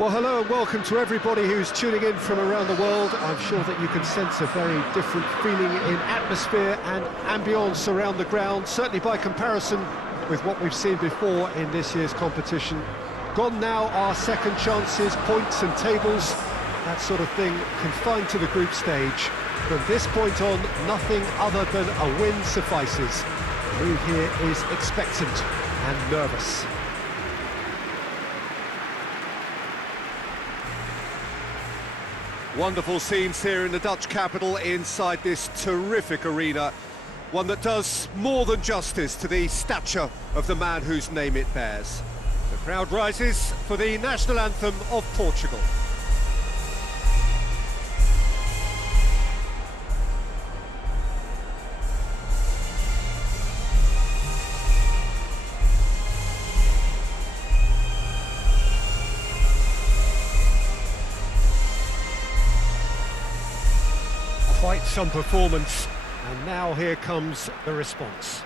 Well, hello and welcome to everybody who's tuning in from around the world. I'm sure that you can sense a very different feeling in atmosphere and ambience around the ground, certainly by comparison with what we've seen before in this year's competition. Gone now are second chances, points and tables, that sort of thing confined to the group stage. From this point on, nothing other than a win suffices. The mood here is expectant and nervous. Wonderful scenes here in the Dutch capital inside this terrific arena. One that does more than justice to the stature of the man whose name it bears. The crowd rises for the national anthem of Portugal. Quite some performance, and now here comes the response.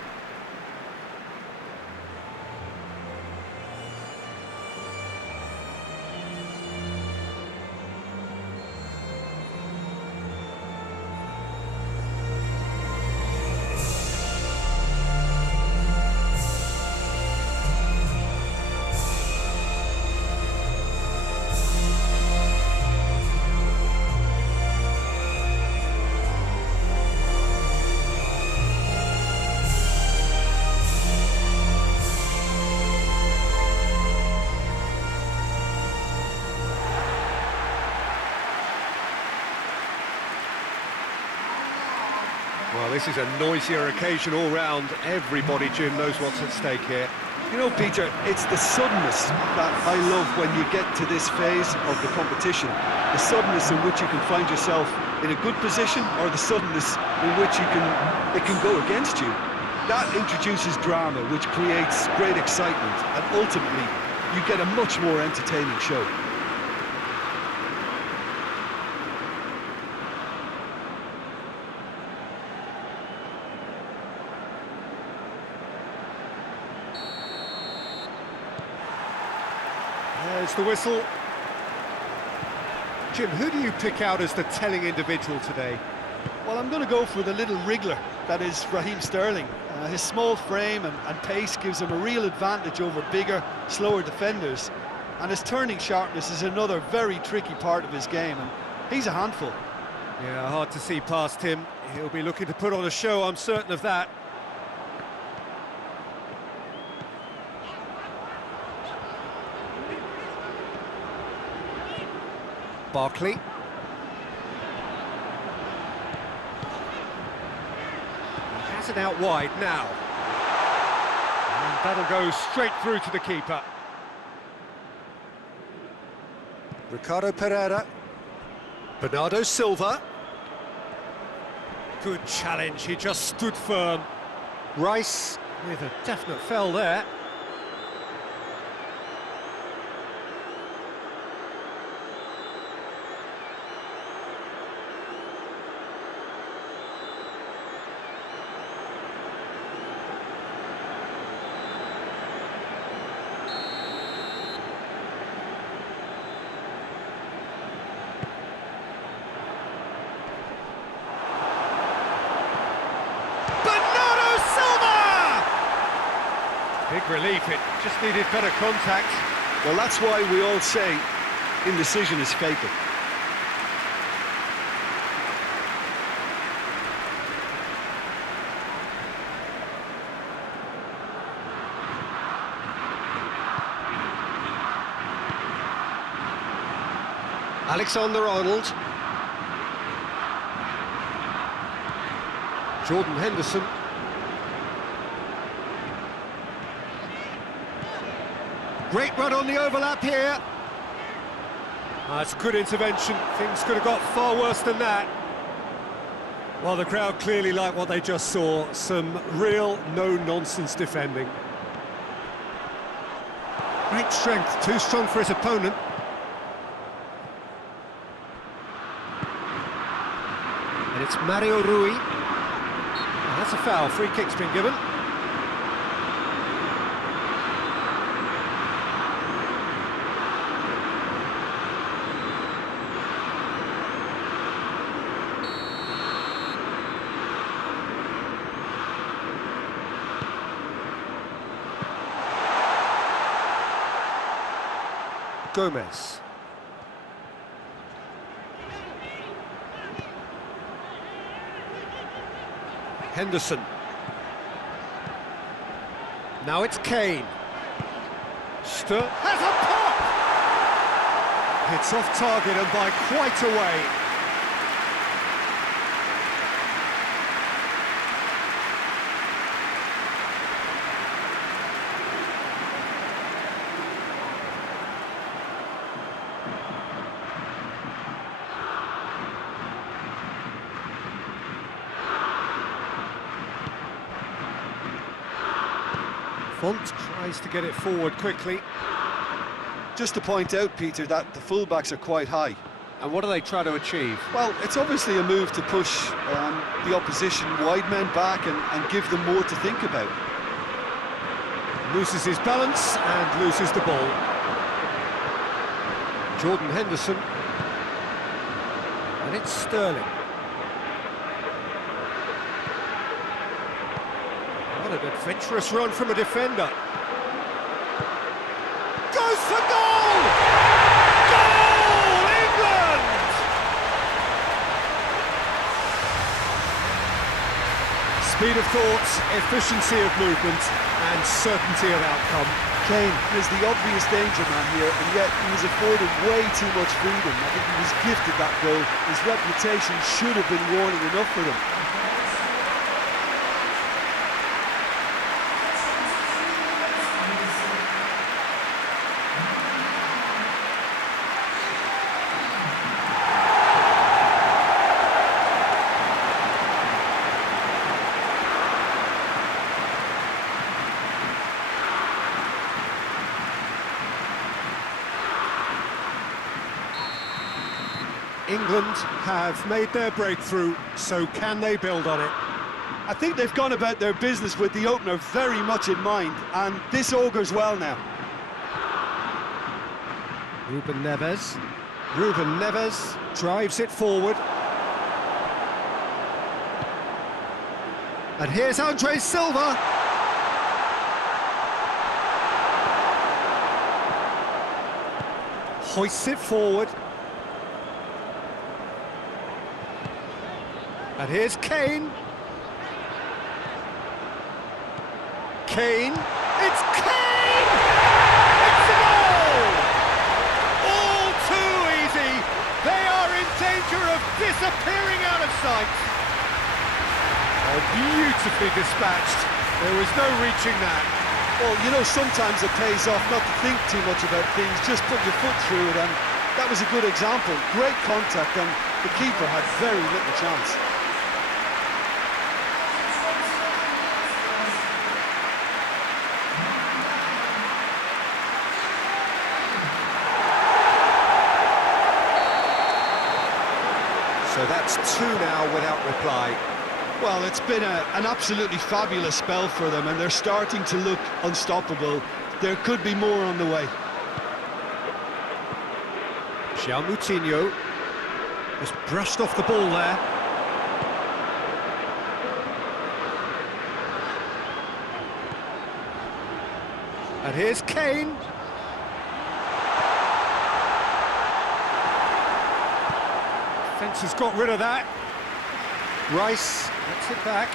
Well, this is a noisier occasion all round. Everybody, Jim, knows what's at stake here. You know, Peter, it's the suddenness that I love when you get to this phase of the competition. The suddenness in which you can find yourself in a good position, or the suddenness in which it can go against you. That introduces drama, which creates great excitement, and ultimately you get a much more entertaining show. There's the whistle. Jim, who do you pick out as the telling individual today? Well, I'm going to go for the little wriggler, that is Raheem Sterling. His small frame and pace gives him a real advantage over bigger, slower defenders. And his turning sharpness is another very tricky part of his game, and he's a handful. Yeah, hard to see past him. He'll be looking to put on a show, I'm certain of that. Barkley. He has it out wide now. And that'll go straight through to the keeper. Ricardo Pereira. Bernardo Silva. Good challenge, he just stood firm. Rice with a definite foul there. Big relief, it just needed better contact. Well, that's why we all say indecision is fatal. Alexander-Arnold. Jordan Henderson. Great run on the overlap here. That's good intervention. Things could have got far worse than that. Well, the crowd clearly like what they just saw. Some real no-nonsense defending. Great strength, too strong for his opponent. And it's Mario Rui. And that's a foul, free kick's been given. Gomez. Henderson. Now it's Kane. Has a pop! Hits off target and by quite a way. Font tries to get it forward quickly. Just to point out, Peter, that the fullbacks are quite high. And what do they try to achieve? Well, it's obviously a move to push the opposition wide men back and give them more to think about. Loses his balance and loses the ball. Jordan Henderson. And it's Sterling. What an adventurous run from a defender. Goes for goal! Goal! England! Speed of thought, efficiency of movement, and certainty of outcome. Kane is the obvious danger man here, and yet he was afforded way too much freedom. I think he was gifted that goal. His reputation should have been warning enough for him. England have made their breakthrough, so can they build on it? I think they've gone about their business with the opener very much in mind, and this augurs well now. Ruben Neves. Ruben Neves drives it forward. And here's Andre Silva. Hoists it forward. And here's Kane. Kane. It's Kane! It's a goal! All too easy. They are in danger of disappearing out of sight. Oh, beautifully dispatched. There was no reaching that. Well, you know, sometimes it pays off not to think too much about things, just put your foot through it, and that was a good example. Great contact, and the keeper had very little chance. So that's two now without reply. Well, it's been an absolutely fabulous spell for them, and they're starting to look unstoppable. There could be more on the way. João Moutinho just brushed off the ball there. And here's Kane. Fence has got rid of that. Rice lets it back.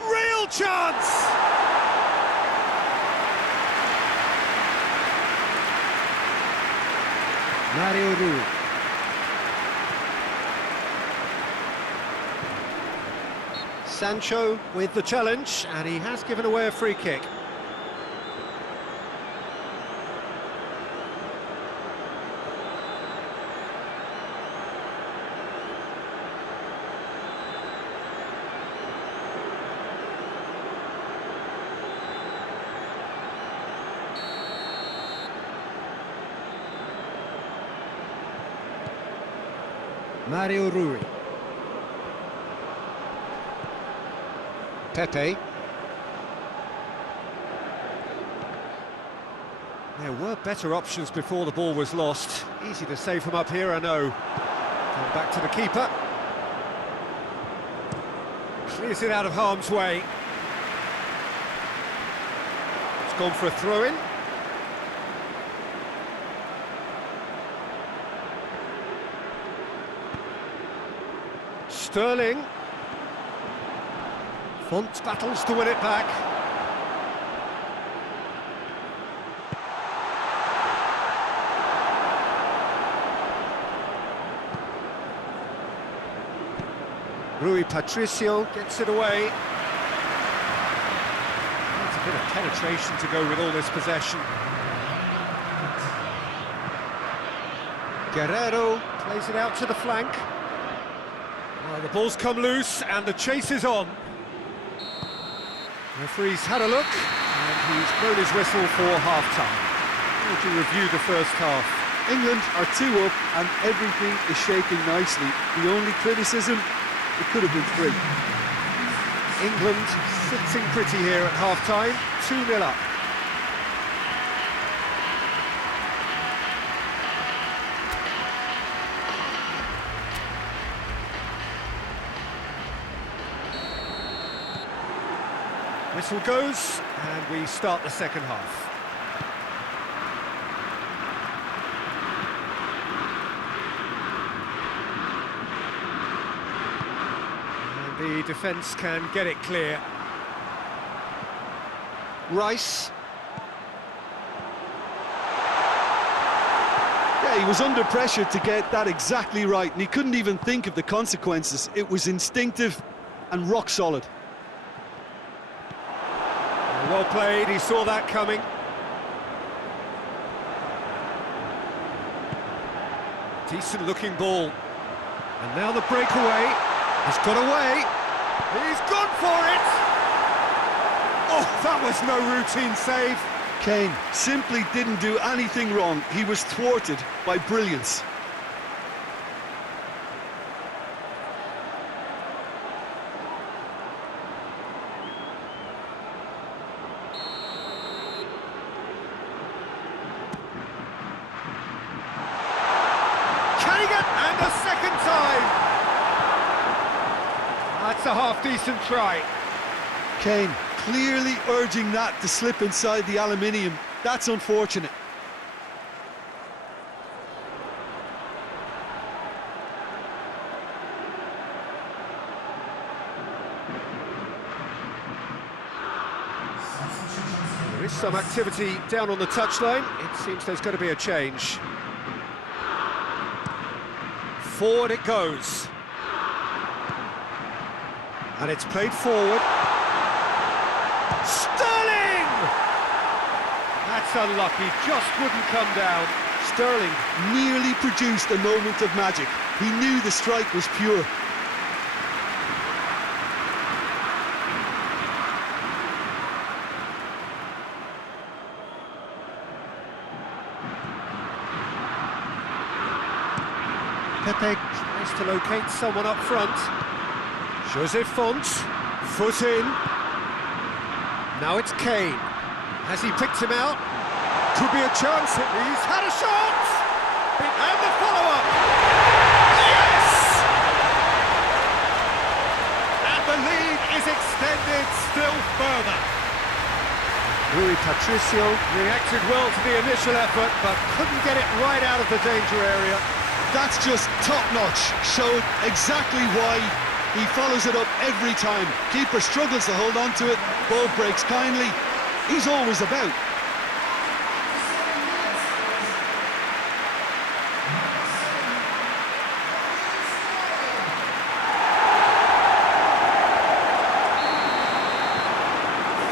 Real chance! Mario Rui. Sancho with the challenge, and he has given away a free kick. Mario Rui. Pepe. There were better options before the ball was lost. Easy to save from up here, I know. Come back to the keeper. Clears it out of harm's way. gone for a throw-in. Sterling. Font battles to win it back. Rui Patricio gets it away. That's a bit of penetration to go with all this possession. Guerrero plays it out to the flank. Well, the ball's come loose and the chase is on. Referee's had a look and he's blown his whistle for half-time. How would you review the first half? England are 2 up and everything is shaping nicely. The only criticism, it could have been 3. England sitting pretty here at half-time, 2-0 up. Whistle goes, and we start the second half. And the defence can get it clear. Rice. Yeah, he was under pressure to get that exactly right, and he couldn't even think of the consequences. It was instinctive and rock solid. Well played, he saw that coming. Decent looking ball. And now the breakaway. He's got away. He's gone for it! Oh, that was no routine save. Kane simply didn't do anything wrong. He was thwarted by brilliance. And a second time! That's a half-decent try. Kane clearly urging that to slip inside the aluminium. That's unfortunate. There is some activity down on the touchline. It seems there's going to be a change. Forward it goes. And it's played forward. Sterling! That's unlucky, just wouldn't come down. Sterling nearly produced a moment of magic. He knew the strike was pure. Pepe tries to locate someone up front. Joseph Font, foot in. Now it's Kane. Has he picked him out? Could be a chance. He's had a shot! And the follow-up! Yes! And the lead is extended still further. Rui Patricio reacted well to the initial effort, but couldn't get it right out of the danger area. That's just top-notch. Showed exactly why he follows it up every time. Keeper struggles to hold on to it. Ball breaks kindly. He's always about.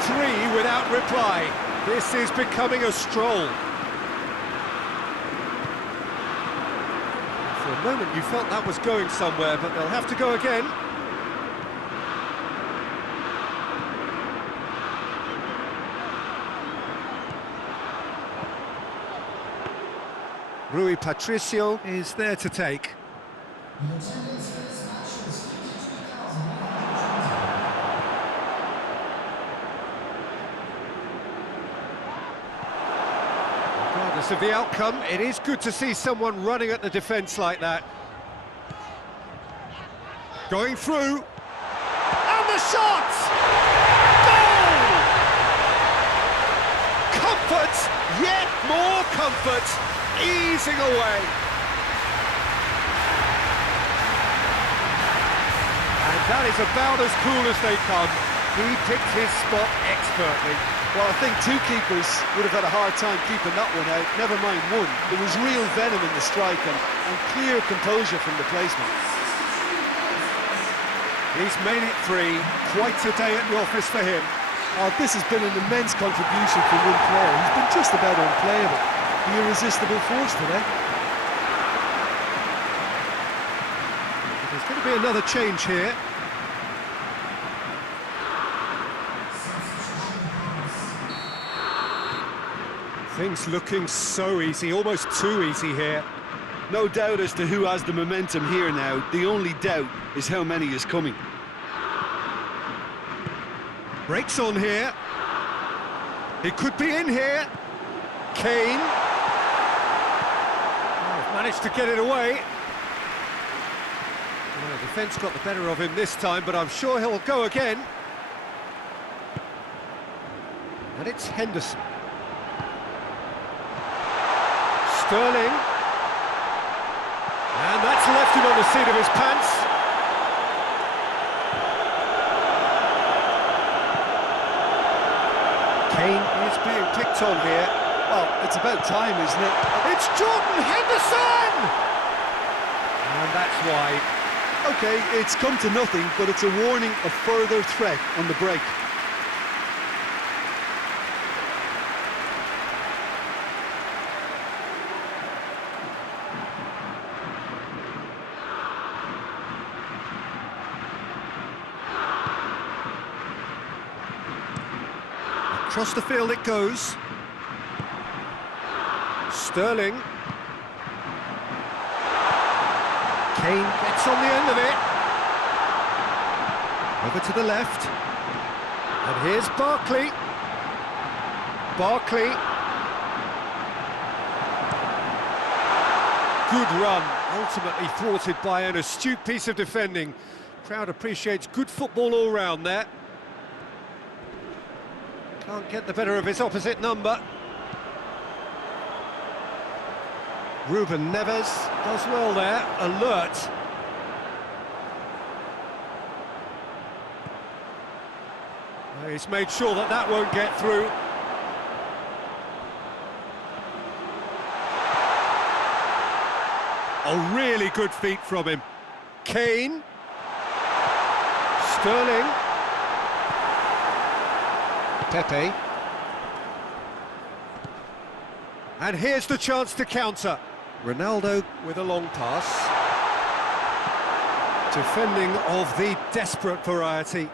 Three without reply. This is becoming a stroll. For a moment you felt that was going somewhere, but they'll have to go again. Rui Patricio is there to take. Regardless of the outcome, it is good to see someone running at the defence like that. Going through. And the shot! Goal! comfort, yet more comfort, easing away. And that is about as cool as they come. He picked his spot expertly. Well, I think two keepers would have had a hard time keeping that one out, never mind one. There was real venom in the strike and clear composure from the placement. He's made it 3, quite a day at the office for him. Oh, this has been an immense contribution from one player. He's been just about unplayable. The irresistible force today. There's going to be another change here. Things looking so easy, almost too easy here. No doubt as to who has the momentum here now. The only doubt is how many is coming. Breaks on here. He could be in here. Kane. Oh, managed to get it away. Well, the defence got the better of him this time, but I'm sure he'll go again. And it's Henderson. Sterling. And that's left him on the seat of his pants. Kane is being picked on here. Well, it's about time, isn't it? It's Jordan Henderson! And that's wide. Okay, it's come to nothing, but it's a warning of further threat on the break. Across the field it goes. Sterling. Kane gets on the end of it. Over to the left. And here's Barkley. Barkley. Good run, ultimately thwarted by an astute piece of defending. Crowd appreciates good football all round there. Can't get the better of his opposite number. Ruben Neves does well there, alert. He's made sure that that won't get through. A really good feat from him. Kane. Sterling. Pepe. And here's the chance to counter. Ronaldo with a long pass. Defending of the desperate variety.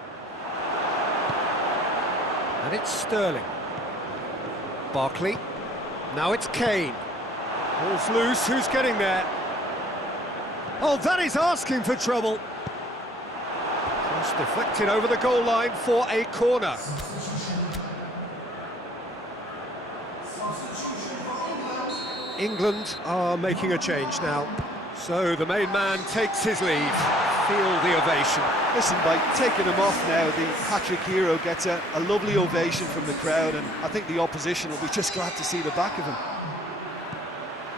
And it's Sterling. Barkley. Now it's Kane. Ball's loose, who's getting there? Oh, that is asking for trouble. Cross deflected over the goal line for a corner. England are making a change now. So the main man takes his leave. Feel the ovation. Listen, by taking him off now, the hat-trick hero gets a lovely ovation from the crowd, and I think the opposition will be just glad to see the back of him.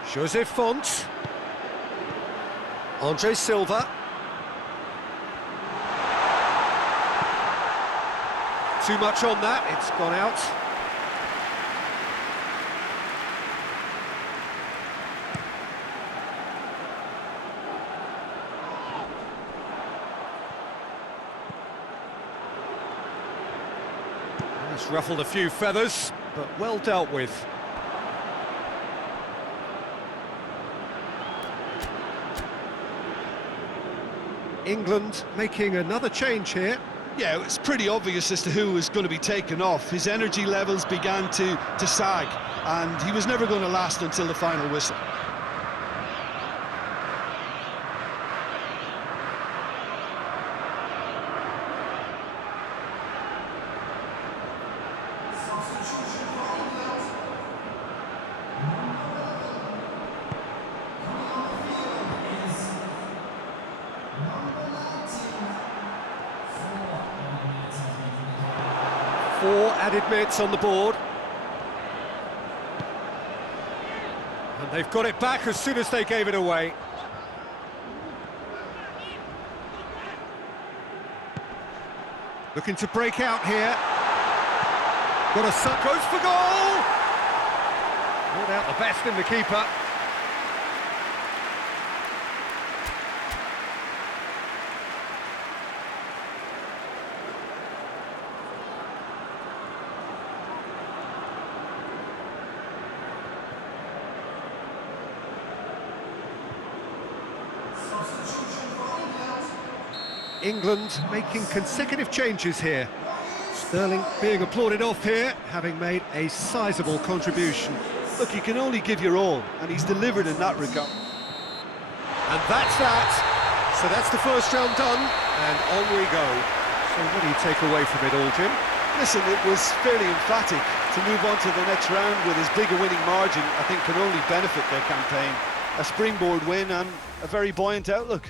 Jose Font. Andre Silva. Too much on that, it's gone out. It's ruffled a few feathers, but well dealt with. England making another change here. Yeah, it's pretty obvious as to who was going to be taken off. His energy levels began to sag, and he was never going to last until the final whistle. Four added minutes on the board. And they've got it back as soon as they gave it away. Looking to break out here. Got a suck, goes for goal! Brought out the best in the keeper. England making consecutive changes here. Sterling being applauded off here, having made a sizable contribution. Look, you can only give your all, and he's delivered in that regard. And that's that. So that's the first round done, and on we go. So what do you take away from it all, Jim? Listen, it was fairly emphatic. To move on to the next round with as big a winning margin, I think can only benefit their campaign. A springboard win and a very buoyant outlook.